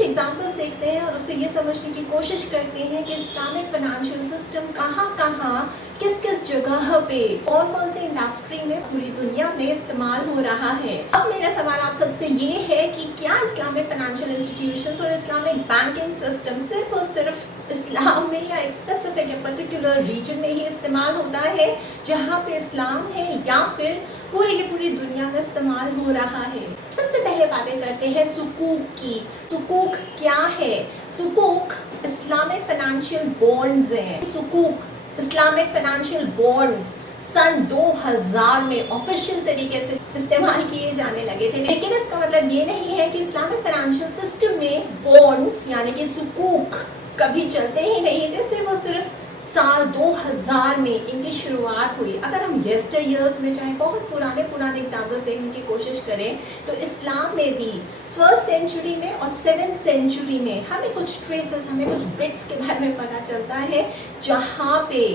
कुछ एग्जाम्पल्स देखते हैं और उससे ये समझने की कोशिश करते हैं कि इस्लामिक फाइनेंशियल सिस्टम कहाँ कहाँ किस किस जगह पे कौन कौन सी इंडस्ट्री में पूरी दुनिया में इस्तेमाल हो रहा है। अब मेरा सवाल आप सबसे ये है कि क्या इस्लामिक फाइनेंशियल इंस्टीट्यूशंस और इस्लामिक बैंकिंग सिस्टम सिर्फ और सिर्फ इस्लाम में या एक स्पेसिफिक या पर्टिकुलर रीजन में ही इस्तेमाल होता है जहाँ पे इस्लाम है, या फिर पूरी की पूरी दुनिया में इस्तेमाल हो रहा है। सबसे पहले बातें करते हैं सुकूक की। सुकूक क्या है? सुकूक इस्लामिक फाइनेंशियल बॉन्ड्स हैं। सुकूक इस्लामिक फाइनेंशियल बॉन्ड्स सन 2000 में ऑफिशियल तरीके से इस्तेमाल किए जाने लगे थे, लेकिन इसका मतलब ये नहीं है कि इस्लामिक फाइनेंशियल सिस्टम में बॉन्ड्स यानी कि सुकूक कभी चलते ही नहीं थे। सिर्फ और सिर्फ साल 2000 में इनकी शुरुआत हुई। अगर हम येस्टर ईयर्स में चाहे बहुत पुराने एग्जाम्पल देखने की कोशिश करें तो इस्लाम में भी फर्स्ट सेंचुरी में और 7th सेंचुरी में हमें कुछ ट्रेसेस, हमें कुछ बिट्स के बारे में पता चलता है जहाँ पे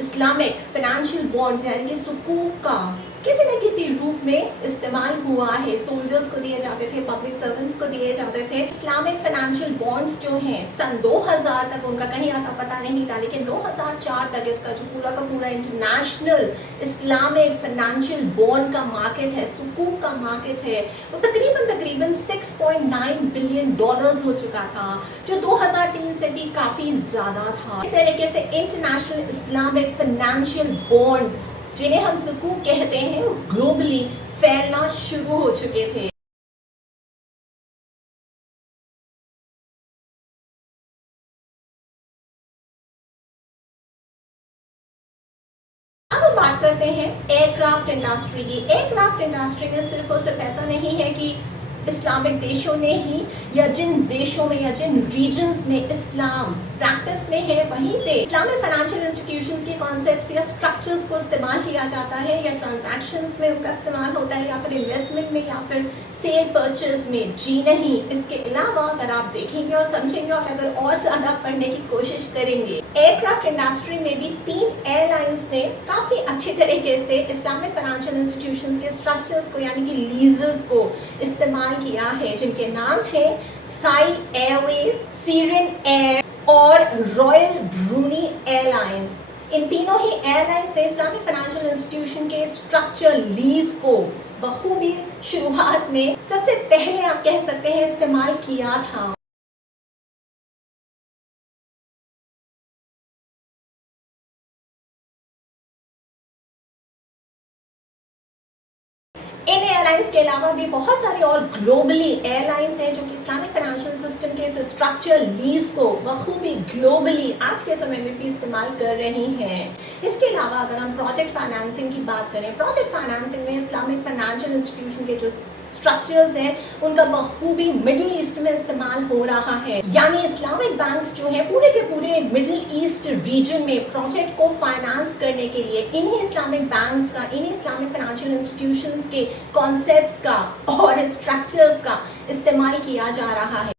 इस्लामिक फाइनेंशियल बॉन्ड्स यानी कि सुकूक का किसी न किसी रूप में इस्तेमाल हुआ है। सोल्जर्स को दिए जाते थे, पब्लिक सर्वेंट्स को दिए जाते थे। इस्लामिक फाइनेंशियल बॉन्ड्स जो हैं सन 2000 तक उनका कहीं आता पता नहीं था, लेकिन 2004 तक इसका जो पूरा का पूरा इंटरनेशनल इस्लामिक फाइनेंशियल बॉन्ड का मार्केट है, सुकूक का मार्केट है, वो तकरीबन $6.9 बिलियन हो चुका था, जो 2003 से भी काफी ज्यादा था। इस तरीके से इंटरनेशनल इस्लामिक फाइनेंशियल बॉन्ड्स जिन्हें हम सुकूक कहते हैं वो ग्लोबली फैलना शुरू हो चुके थे। अब हम बात करते हैं एयरक्राफ्ट इंडस्ट्री की। एयरक्राफ्ट इंडस्ट्री में सिर्फ और सिर्फ ऐसा नहीं है कि इस्लामिक देशों ने ही या जिन देशों में या जिन रीजन्स में इस्लाम प्रैक्टिस में है वहीं पे इस्लामिक फाइनेंशियल इंस्टीट्यूशंस के कॉन्सेप्ट्स या स्ट्रक्चर्स को इस्तेमाल किया जाता है, या ट्रांजैक्शंस में उनका इस्तेमाल होता है, या फिर इन्वेस्टमेंट में, या फिर सेल परचेज में। जी नहीं, इसके अलावा अगर आप देखेंगे और समझेंगे और अगर और ज्यादा पढ़ने की कोशिश करेंगे, एयरक्राफ्ट इंडस्ट्री में भी 3 एयरलाइंस ने काफी अच्छे तरीके से इस्लामिक फाइनेंशियल इंस्टीट्यूशंस के स्ट्रक्चर्स को यानी कि लीजेस को इस्तेमाल किया है, जिनके नाम है थाई एयरवेज, सीरियन एयर और रॉयल ब्रूनी एयरलाइंस। इन तीनों ही एयरलाइंस ने इस्लामिक फाइनेंशियल इंस्टीट्यूशन के स्ट्रक्चर लीज को बखूबी शुरुआत में सबसे पहले आप कह सकते हैं इस्तेमाल किया था। इन एयरलाइंस के अलावा भी बहुत सारी और ग्लोबली एयरलाइंस हैं जो कि इस्लामिक फाइनेंशियल सिस्टम के इस स्ट्रक्चर लीज को बखूबी ग्लोबली आज के समय में भी इस्तेमाल कर रही हैं। इसके अलावा अगर हम प्रोजेक्ट फाइनेंसिंग की बात करें, प्रोजेक्ट फाइनेंसिंग में इस्लामिक फाइनेंशियल इंस्टीट्यूशन के जो स्ट्रक्चर्स हैं उनका बखूबी मिडिल ईस्ट में इस्तेमाल हो रहा है, यानी इस्लामिक बैंक्स जो है पूरे के पूरे मिडिल ईस्ट रीजन में प्रोजेक्ट को फाइनेंस करने के लिए इन्हीं इस्लामिक बैंक्स का, इन्हीं इस्लामिक फाइनेंशियल इंस्टीट्यूशंस के कॉन्सेप्ट्स का और स्ट्रक्चर्स का इस्तेमाल किया जा रहा है।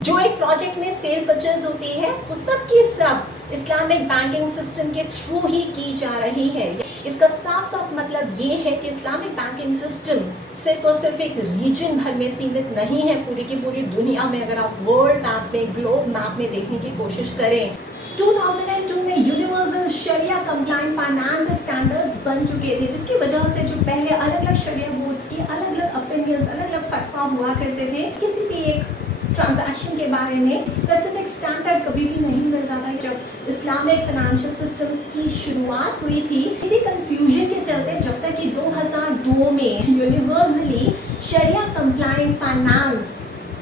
जो एक प्रोजेक्ट में सेल परचेज होती है वो सब की सब इस्लामिक बैंकिंग सिस्टम के थ्रू ही की जा रही है। इसका साफ साफ मतलब ये है कि इस्लामिक बैंकिंग सिस्टम सिर्फ और सिर्फ एक रीजन भर में सीमित नहीं है, पूरी की पूरी दुनिया में अगर आप वर्ल्ड मैप में, ग्लोब मैप में देखने की कोशिश करें, 2002 में यूनिवर्सल शरिया कंप्लायंट फाइनेंस स्टैंडर्ड्स बन चुके थे, जिसकी वजह से जो पहले अलग अलग शरिया बोर्ड्स की अलग अलग ओपिनियंस, अलग अलग फतवा हुआ करते थे, किसी भी एक ट्रांजैक्शन के बारे में स्पेसिफिक स्टैंडर्ड कभी भी नहीं मिलता था। जब इस्लामिक फाइनेंशियल सिस्टम्स की शुरुआत हुई थी, इसी कंफ्यूजन के चलते जब तक कि 2002 में यूनिवर्सली शरिया कंप्लायंट फाइनेंस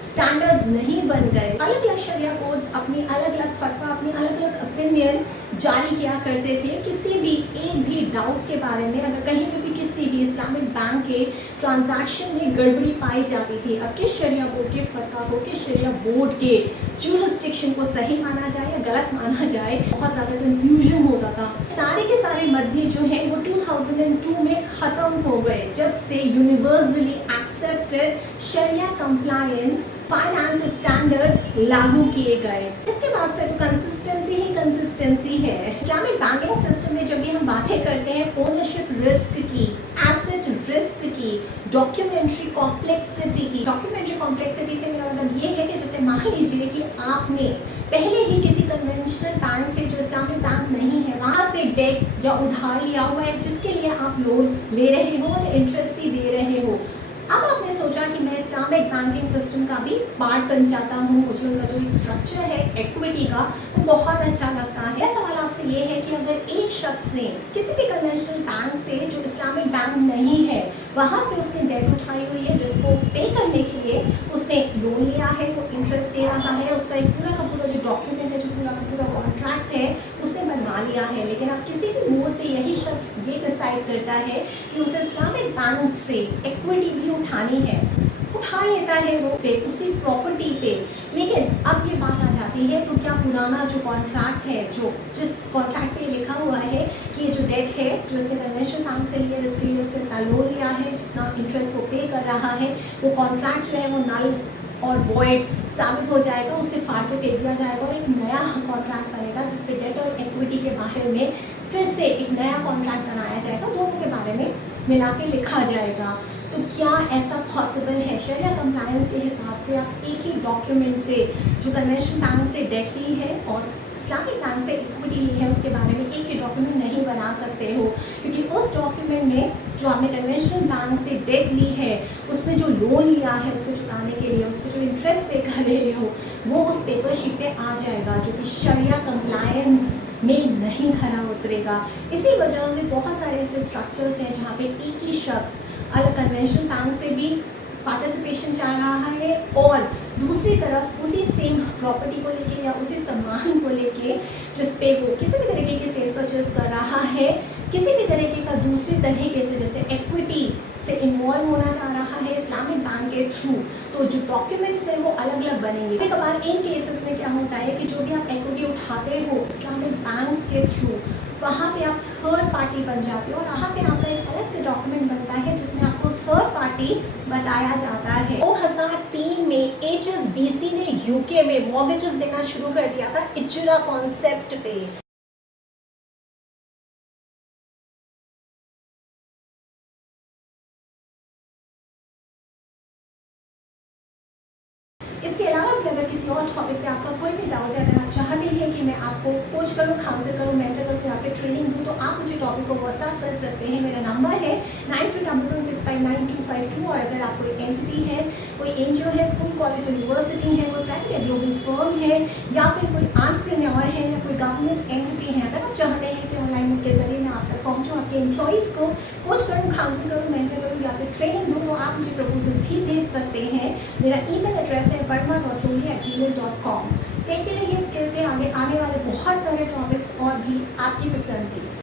स्टैंडर्ड्स नहीं बन गए, अलग अलग शरिया कोड्स अपनी अलग अलग फतवा, अपनी अलग अलग ओपिनियन जारी किया करते थे। किसी भी एक भी डाउट के बारे में अगर कहीं पे भी किसी भी इस्लामिक बैंक के ट्रांजैक्शन में गड़बड़ी पाई जाती थी, अब किस शरिया बोर्ड के फतवा को, किस शरिया बोर्ड के जुरिस्डिक्शन को सही माना जाए या गलत माना जाए, बहुत ज़्यादा कंफ्यूजन होता था। सारे के सारे मतभेद जो हैं वो 2002 में ख़त्म हो गए जब से यूनिवर्सली एक्सेप्टेड शरिया कंप्लायंट फाइनेंस स्टैंडर्ड्स लागू किए गए। इसके बाद से तो कंसिस्टेंसी ही कंसिस्टेंसी है। इस्लामिक बैंकिंग सिस्टम में जब भी हम बातें करते हैं ओनरशिप रिस्क की, एसेट रिस्क की, डॉक्यूमेंट्री कॉम्प्लेक्सिटी की। डॉक्यूमेंट्री कॉम्प्लेक्सिटी से मेरा मतलब ये है कि जैसे मान लीजिए कि आपने पहले ही किसी कन्वेंशनल बैंक से, जो इस्लामिक बैंक नहीं है, वहाँ से डेट या उधार लिया हुआ है जिसके लिए आप लोन ले रहे हो और इंटरेस्ट भी दे रहे हो। अब आपने सोचा कि मैं इस्लामिक बैंकिंग सिस्टम का भी पार्ट बन जाता हूँ, मुझे उनका जो एक स्ट्रक्चर है इक्विटी का वो बहुत अच्छा लगता है। सवाल आपसे ये है कि अगर एक शख्स ने किसी भी कन्वेंशनल बैंक से, जो इस्लामिक बैंक नहीं है, वहाँ से उसने डेट उठाई हुई है जिसको पे करने के लिए उसने लोन लिया है, वो इंटरेस्ट दे रहा है, उसका एक पूरा का पूरा जो डॉक्यूमेंट है, जो पूरा का पूरा कॉन्ट्रैक्ट है उसने बनवा लिया है। लेकिन अब किसी भी मोड़ पे यही शख्स ये डिसाइड करता है कि उसे इस्लामिक बैंक से इक्विटी भी उठानी है, उठा लेता है वो उसी प्रॉपर्टी पे। लेकिन अब ये बात आ जाती है, तो क्या पुराना जो कॉन्ट्रैक्ट है, जो जिस कॉन्ट्रैक्ट पे लिखा हुआ है कि ये जो डेट है जो इसने कन्वेंशनल बैंक से लिया, जिसके लिए उसने इतना लोन लिया है, जितना इंटरेस्ट वो पे कर रहा है, वो कॉन्ट्रैक्ट जो है वो नल और वॉइड साबित हो जाएगा, उसे फाड़ के फेंक दिया जाएगा और एक नया कॉन्ट्रैक्ट बनेगा जिसपे डेट और इक्विटी के बारे में फिर से एक नया कॉन्ट्रैक्ट बनाया जाएगा, दोनों के बारे में मिला के लिखा जाएगा। तो क्या ऐसा पॉसिबल है? शरिया कंप्लायंस के हिसाब से आप एक ही डॉक्यूमेंट से, जो कन्वेंशनल बैंक से डेट ली है और इस्लामिक बैंक से इक्विटी ली है, उसके बारे में एक ही डॉक्यूमेंट नहीं बना सकते हो, क्योंकि उस डॉक्यूमेंट में जो आपने कन्वेंशनल बैंक से डेट ली है, उसमें जो लोन लिया है उसको चुकाने के लिए, उसको जो इंटरेस्ट पे कर रहे हो, वो उस पेपर शीट पे आ जाएगा, जो कि शरिया कंप्लायंस में नहीं खरा उतरेगा। इसी वजह से बहुत सारे ऐसे स्ट्रक्चर्स हैं जहाँ पे एक ही शख्स अलग कन्वेंशनल बैंक से भी पार्टिसिपेशन चाह रहा है और दूसरी तरफ उसी सेम प्रॉपर्टी को लेके या उसी सामान को लेके जिस पे वो किसी भी तरीके की सेल परचेज कर रहा है, किसी भी तरीके का दूसरी तरीके से जैसे इक्विटी से इन्वॉल्व होना चाह रहा है इस्लामिक बैंक के थ्रू, तो जो डॉक्यूमेंट्स हैं वो अलग अलग बनेंगे। कभी कभार इन केसेस में क्या होता है कि जो भी आप इक्विटी उठाते हो इस्लामिक बैंक के थ्रू, वहाँ पे आप थर्ड पार्टी बन जाते हो और वहाँ पे आपका एक अलग से डॉक्यूमेंट बनता है जिसमें आपको थर्ड पार्टी बताया जाता है। 2003 में HSBC ने यूके में मॉर्गेजेस देना शुरू कर दिया था इजरा कॉन्सेप्ट पे। इसके अलावा भी अगर किसी और टॉपिक पे आपका कोई भी डाउट है, अगर आप चाहते हैं कि मैं आपको कोच करूँ, काउंसिल करूँ, मेंटर करूँ या फिर ट्रेनिंग दूँ, तो आप मुझे टॉपिक को व्हाट्सएप कर सकते हैं। मेरा नंबर है 9311659252। और अगर आप कोई एंटिटी है, कोई एनजीओ है, स्कूल कॉलेज यूनिवर्सिटी है, कोई प्राइवेट या ग्लोबल फर्म है, या फिर कोई एंटरप्रेन्योर है या कोई गवर्नमेंट एंटिटी है, अगर आप चाहते हैं कि ऑनलाइन मोड के जरिए मैं आप तक पहुँचूँ, आपके एम्प्लॉइज़ को कोच करूँ, काउंसिल करूँ, मेंटर करूँ या फिर ट्रेनिंग दूँ, तो आप मुझे प्रपोजल भी भेज सकते हैं। मेरा ईमेल एड्रेस है verma.roli@gmail.com। देखते रहिए स्किल पे आगे आने वाले बहुत सारे टॉपिक्स और भी आपकी पसंद की।